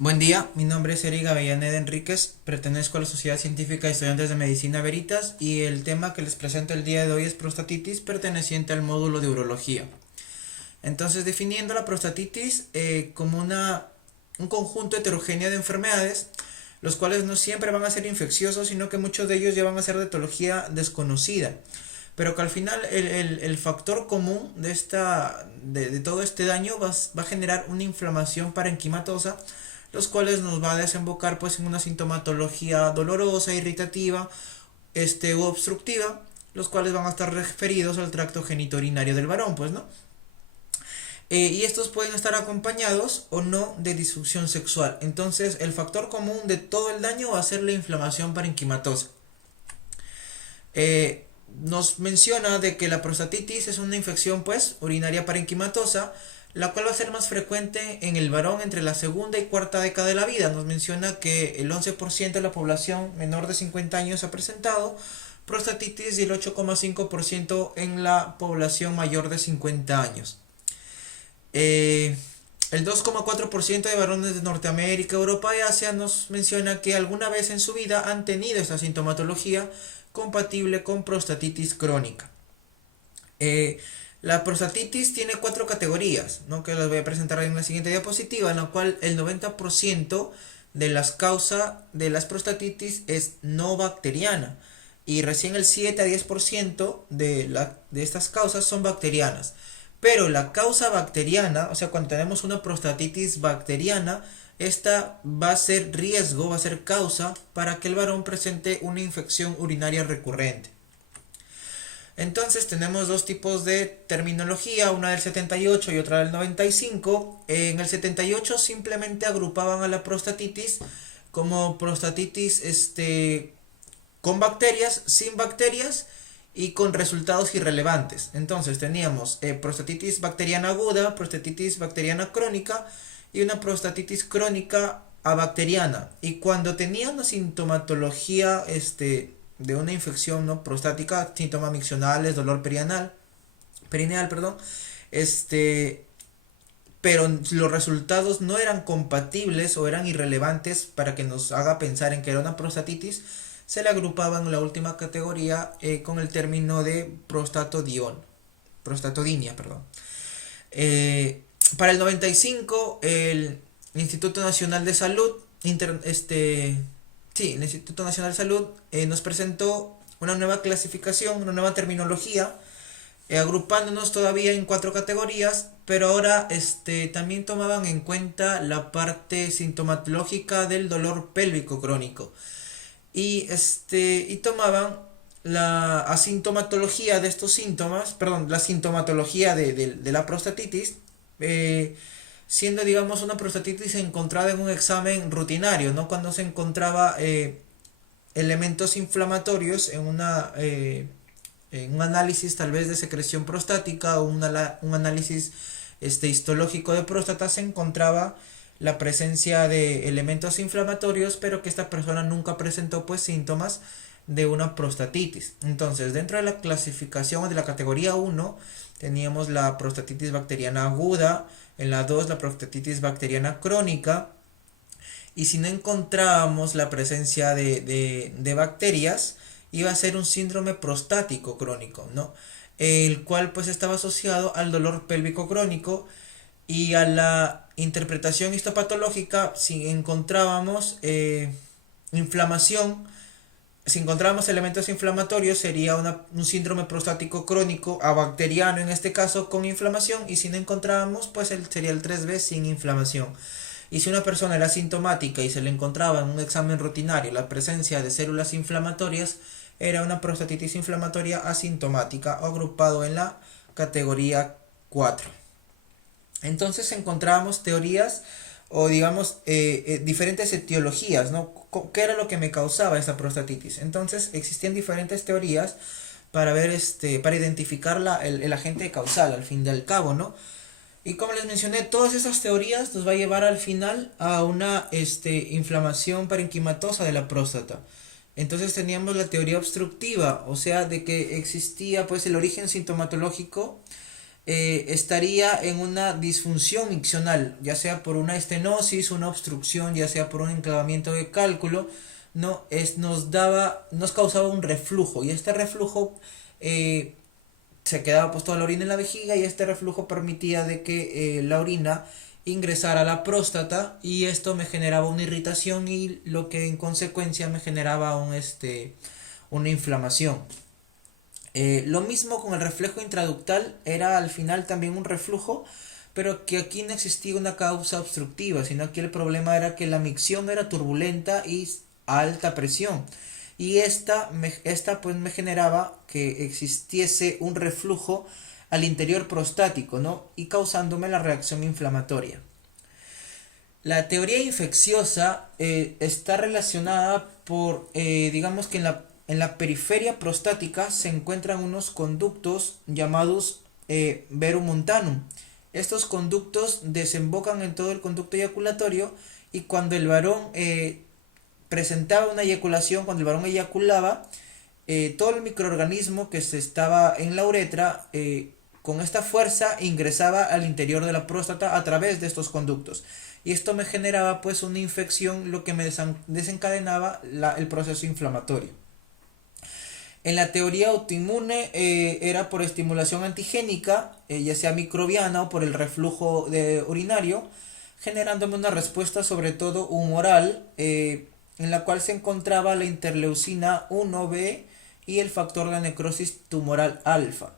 Buen día, mi nombre es Eric Avellaneda Enríquez, pertenezco a la Sociedad Científica de Estudiantes de Medicina Veritas y el tema que les presento el día de hoy es prostatitis perteneciente al módulo de urología. Entonces, definiendo la prostatitis como un conjunto heterogéneo de enfermedades, los cuales no siempre van a ser infecciosos, sino que muchos de ellos ya van a ser de etiología desconocida, pero que al final el factor común de todo este daño va a generar una inflamación parenquimatosa, los cuales nos va a desembocar pues en una sintomatología dolorosa, irritativa, u obstructiva, los cuales van a estar referidos al tracto genitourinario del varón, pues, ¿no? Y estos pueden estar acompañados o no de disfunción sexual. Entonces, el factor común de todo el daño va a ser la inflamación parenquimatosa. Nos menciona de que la prostatitis es una infección pues urinaria parenquimatosa, la cual va a ser más frecuente en el varón entre la segunda y cuarta década de la vida. Nos menciona que el 11% de la población menor de 50 años ha presentado prostatitis y el 8,5% en la población mayor de 50 años. El 2,4% de varones de Norteamérica, Europa y Asia nos menciona que alguna vez en su vida han tenido esta sintomatología compatible con prostatitis crónica. La prostatitis tiene cuatro categorías, ¿no? Que las voy a presentar en la siguiente diapositiva, en la cual el 90% de las causas de las prostatitis es no bacteriana y recién el 7 a 10% de estas causas son bacterianas. Pero la causa bacteriana, o sea, cuando tenemos una prostatitis bacteriana, esta va a ser riesgo, va a ser causa para que el varón presente una infección urinaria recurrente. Entonces tenemos dos tipos de terminología, una del 78 y otra del 95. En el 78 simplemente agrupaban a la prostatitis como prostatitis con bacterias, sin bacterias y con resultados irrelevantes. Entonces teníamos prostatitis bacteriana aguda, prostatitis bacteriana crónica y una prostatitis crónica abacteriana. Y cuando tenía una sintomatología de una infección, ¿no?, prostática, síntomas miccionales, dolor perineal, perdón, pero los resultados no eran compatibles o eran irrelevantes para que nos haga pensar en que era una prostatitis, se le agrupaban en la última categoría con el término de prostatodinia, perdón. Para el 95, el Instituto Nacional de Salud, el Instituto Nacional de Salud nos presentó una nueva clasificación, una nueva terminología, agrupándonos todavía en cuatro categorías, pero ahora también tomaban en cuenta la parte sintomatológica del dolor pélvico crónico y tomaban la asintomatología de estos síntomas, perdón, la sintomatología de la prostatitis, siendo, digamos, una prostatitis encontrada en un examen rutinario, no cuando se encontraba elementos inflamatorios en un análisis tal vez de secreción prostática o un análisis histológico de próstata, se encontraba la presencia de elementos inflamatorios, pero que esta persona nunca presentó pues síntomas de una prostatitis. Entonces, dentro de la clasificación de la categoría 1 teníamos la prostatitis bacteriana aguda, en la 2 la prostatitis bacteriana crónica, y si no encontrábamos la presencia de bacterias, iba a ser un síndrome prostático crónico, ¿no? El cual pues estaba asociado al dolor pélvico crónico y a la interpretación histopatológica. Si encontrábamos inflamación, si encontrábamos elementos inflamatorios, sería un síndrome prostático crónico abacteriano en este caso con inflamación, y si no encontrábamos pues sería el 3B sin inflamación. Y si una persona era sintomática y se le encontraba en un examen rutinario la presencia de células inflamatorias, era una prostatitis inflamatoria asintomática o agrupado en la categoría 4. Entonces encontrábamos teorías o digamos diferentes etiologías, ¿no? ¿Qué era lo que me causaba esa prostatitis? Entonces existían diferentes teorías para ver para identificar el agente causal al fin y al cabo, ¿no? Y como les mencioné, todas esas teorías nos va a llevar al final a una inflamación parenquimatosa de la próstata. Entonces teníamos la teoría obstructiva, o sea, de que existía pues el origen sintomatológico estaría en una disfunción miccional, ya sea por una estenosis, una obstrucción, ya sea por un enclavamiento de cálculo, ¿no? Nos causaba un reflujo, y este reflujo se quedaba pues toda la orina en la vejiga, y este reflujo permitía de que la orina ingresara a la próstata, y esto me generaba una irritación, y lo que en consecuencia me generaba una inflamación. Lo mismo con el reflejo intraductal, era al final también un reflujo, pero que aquí no existía una causa obstructiva, sino que el problema era que la micción era turbulenta y a alta presión. Y esta pues me generaba que existiese un reflujo al interior prostático, ¿no? Y causándome la reacción inflamatoria. La teoría infecciosa está relacionada digamos que en la periferia prostática se encuentran unos conductos llamados verum montanum. Estos conductos desembocan en todo el conducto eyaculatorio, y cuando el varón presentaba una eyaculación, cuando el varón eyaculaba, todo el microorganismo que se estaba en la uretra, con esta fuerza ingresaba al interior de la próstata a través de estos conductos, y esto me generaba pues una infección, lo que me desencadenaba el proceso inflamatorio. En la teoría autoinmune era por estimulación antigénica, ya sea microbiana o por el reflujo urinario, generándome una respuesta sobre todo humoral, en la cual se encontraba la interleucina 1b y el factor de necrosis tumoral alfa.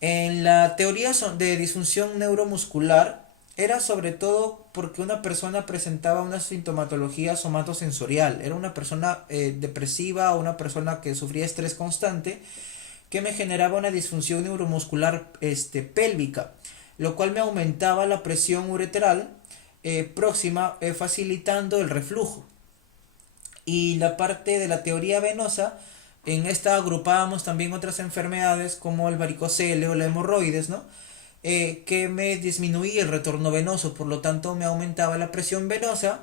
En la teoría de disfunción neuromuscular era sobre todo porque una persona presentaba una sintomatología somatosensorial. Era una persona depresiva, o una persona que sufría estrés constante, que me generaba una disfunción neuromuscular pélvica, lo cual me aumentaba la presión uretral próxima, facilitando el reflujo. Y la parte de la teoría venosa, en esta agrupábamos también otras enfermedades como el varicocele o la hemorroides, ¿no? Que me disminuía el retorno venoso, por lo tanto me aumentaba la presión venosa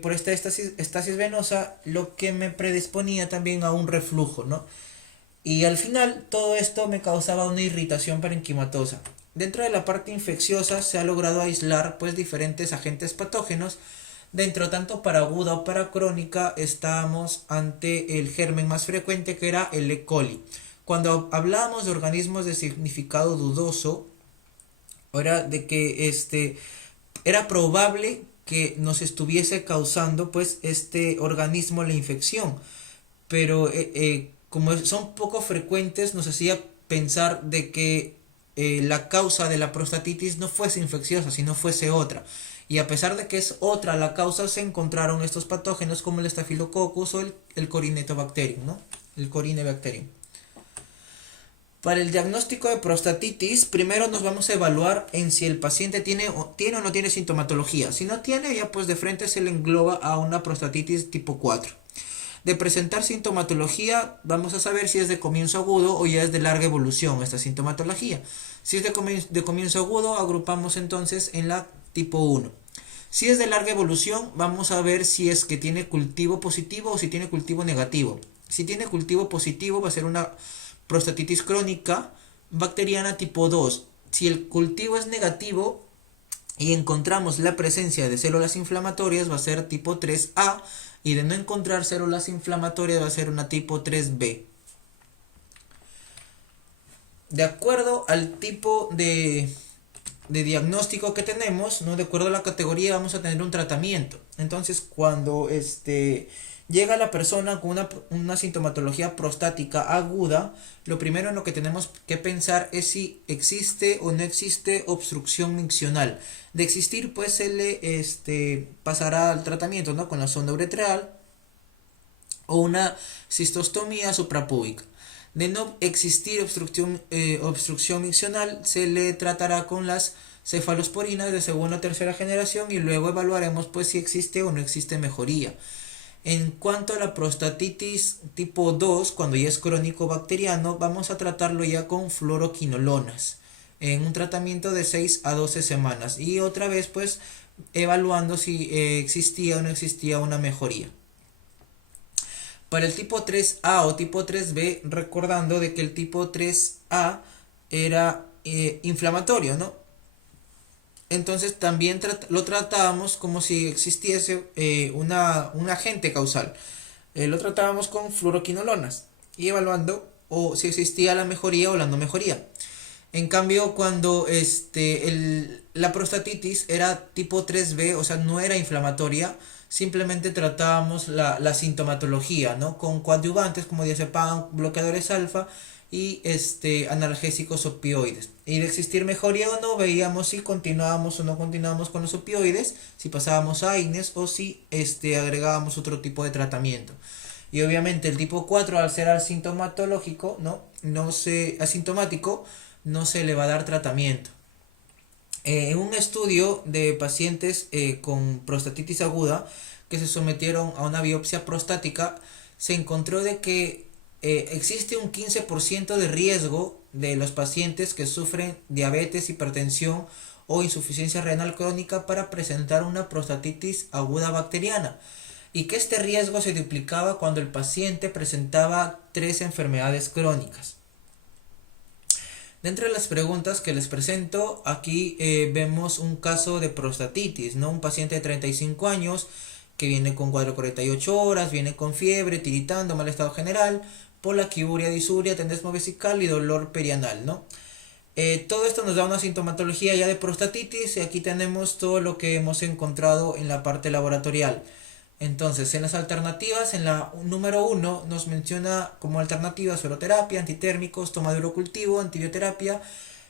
por esta estasis venosa, lo que me predisponía también a un reflujo, ¿no? Y al final todo esto me causaba una irritación parenquimatosa. Dentro de la parte infecciosa se ha logrado aislar pues diferentes agentes patógenos. Dentro tanto para aguda o para crónica estábamos ante el germen más frecuente, que era el E. coli. Cuando hablábamos de organismos de significado dudoso, era de que era probable que nos estuviese causando pues este organismo la infección, pero como son poco frecuentes, nos hacía pensar de que la causa de la prostatitis no fuese infecciosa, sino fuese otra. Y a pesar de que es otra la causa, se encontraron estos patógenos como el Staphylococcus o el Corynebacterium, ¿no? El Corynebacterium. Para el diagnóstico de prostatitis, primero nos vamos a evaluar en si el paciente tiene o no tiene sintomatología. Si no tiene, ya pues de frente se le engloba a una prostatitis tipo 4. De presentar sintomatología, vamos a saber si es de comienzo agudo o ya es de larga evolución esta sintomatología. Si es de comienzo agudo, agrupamos entonces en la tipo 1. Si es de larga evolución, vamos a ver si es que tiene cultivo positivo o si tiene cultivo negativo. Si tiene cultivo positivo, va a ser una prostatitis crónica bacteriana tipo 2. Si el cultivo es negativo y encontramos la presencia de células inflamatorias, va a ser tipo 3A, y de no encontrar células inflamatorias va a ser una tipo 3B. De acuerdo al tipo de diagnóstico que tenemos, ¿no? De acuerdo a la categoría, vamos a tener un tratamiento. Entonces, cuando llega la persona con una sintomatología prostática aguda, lo primero en lo que tenemos que pensar es si existe o no existe obstrucción miccional. De existir, pues se le pasará al tratamiento, ¿no? Con la sonda uretral o una cistostomía suprapúbica. De no existir obstrucción miccional, se le tratará con las cefalosporinas de segunda o tercera generación, y luego evaluaremos pues si existe o no existe mejoría. En cuanto a la prostatitis tipo 2, cuando ya es crónico bacteriano, vamos a tratarlo ya con fluoroquinolonas en un tratamiento de 6 a 12 semanas, y otra vez pues evaluando si existía o no existía una mejoría. Para el tipo 3A o tipo 3B, recordando de que el tipo 3A era inflamatorio, ¿no? Entonces también lo tratábamos como si existiese un agente causal. Lo tratábamos con fluoroquinolonas y evaluando o si existía la mejoría o la no mejoría. En cambio, cuando la prostatitis era tipo 3B, o sea, no era inflamatoria, simplemente tratábamos la sintomatología, ¿no? Con coadyuvantes como diazepam, bloqueadores alfa y analgésicos opioides. Y de existir mejoría o no, veíamos si continuábamos o no continuábamos con los opioides, si pasábamos a AINES o si agregábamos otro tipo de tratamiento. Y obviamente el tipo 4 al ser asintomatológico, asintomático, no se le va a dar tratamiento. En un estudio de pacientes con prostatitis aguda que se sometieron a una biopsia prostática, se encontró de que existe un 15% de riesgo de los pacientes que sufren diabetes, hipertensión o insuficiencia renal crónica para presentar una prostatitis aguda bacteriana, y que este riesgo se duplicaba cuando el paciente presentaba 3 enfermedades crónicas. Dentro de las preguntas que les presento, aquí vemos un caso de prostatitis, ¿no? Un paciente de 35 años que viene con cuadro 48 horas, viene con fiebre, tiritando, mal estado general, polaquiuria, disuria, tendesmo vesical y dolor perianal, ¿no? Todo esto nos da una sintomatología ya de prostatitis y aquí tenemos todo lo que hemos encontrado en la parte laboratorial. Entonces, en las alternativas, en la número 1 nos menciona como alternativa sueroterapia, antitérmicos, toma de urocultivo, antibioterapia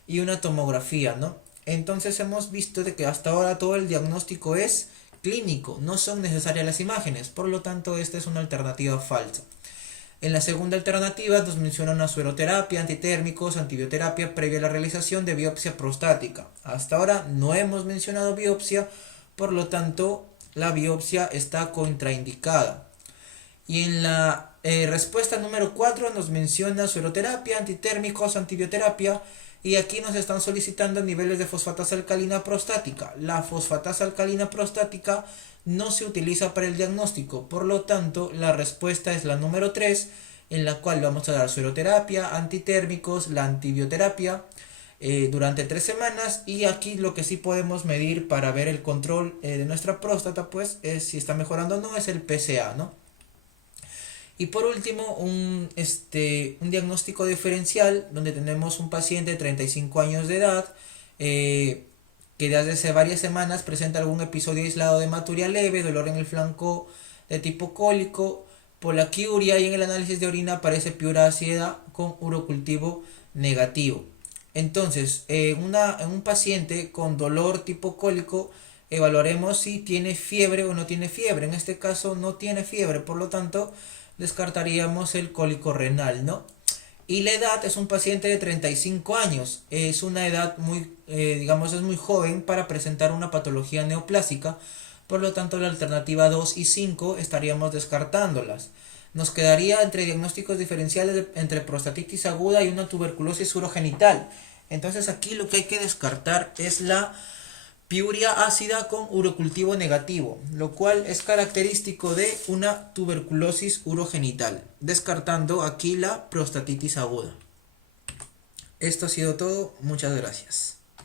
y una tomografía, ¿no? Entonces hemos visto de que hasta ahora todo el diagnóstico es clínico, no son necesarias las imágenes, por lo tanto esta es una alternativa falsa. En la segunda alternativa nos menciona una sueroterapia, antitérmicos, antibioterapia previa a la realización de biopsia prostática. Hasta ahora no hemos mencionado biopsia, por lo tanto la biopsia está contraindicada. Y en la respuesta número 4 nos menciona sueroterapia, antitérmicos, antibioterapia, y aquí nos están solicitando niveles de fosfatasa alcalina prostática. La fosfatasa alcalina prostática no se utiliza para el diagnóstico, por lo tanto la respuesta es la número 3, en la cual vamos a dar sueroterapia, antitérmicos, la antibioterapia durante 3 semanas, y aquí lo que sí podemos medir para ver el control de nuestra próstata, pues es si está mejorando o no, es el PSA, ¿no? Y por último, un diagnóstico diferencial donde tenemos un paciente de 35 años de edad que desde hace varias semanas presenta algún episodio aislado de hematuria leve, dolor en el flanco de tipo cólico, polaquiuria, y en el análisis de orina aparece piura ácida con urocultivo negativo. Entonces, en un paciente con dolor tipo cólico, evaluaremos si tiene fiebre o no tiene fiebre. En este caso no tiene fiebre, por lo tanto descartaríamos el cólico renal, ¿no? Y la edad es un paciente de 35 años. Es una edad es muy joven para presentar una patología neoplásica. Por lo tanto, la alternativa 2 y 5 estaríamos descartándolas. Nos quedaría entre diagnósticos diferenciales entre prostatitis aguda y una tuberculosis urogenital. Entonces aquí lo que hay que descartar es la piuria ácida con urocultivo negativo, lo cual es característico de una tuberculosis urogenital, descartando aquí la prostatitis aguda. Esto ha sido todo, muchas gracias.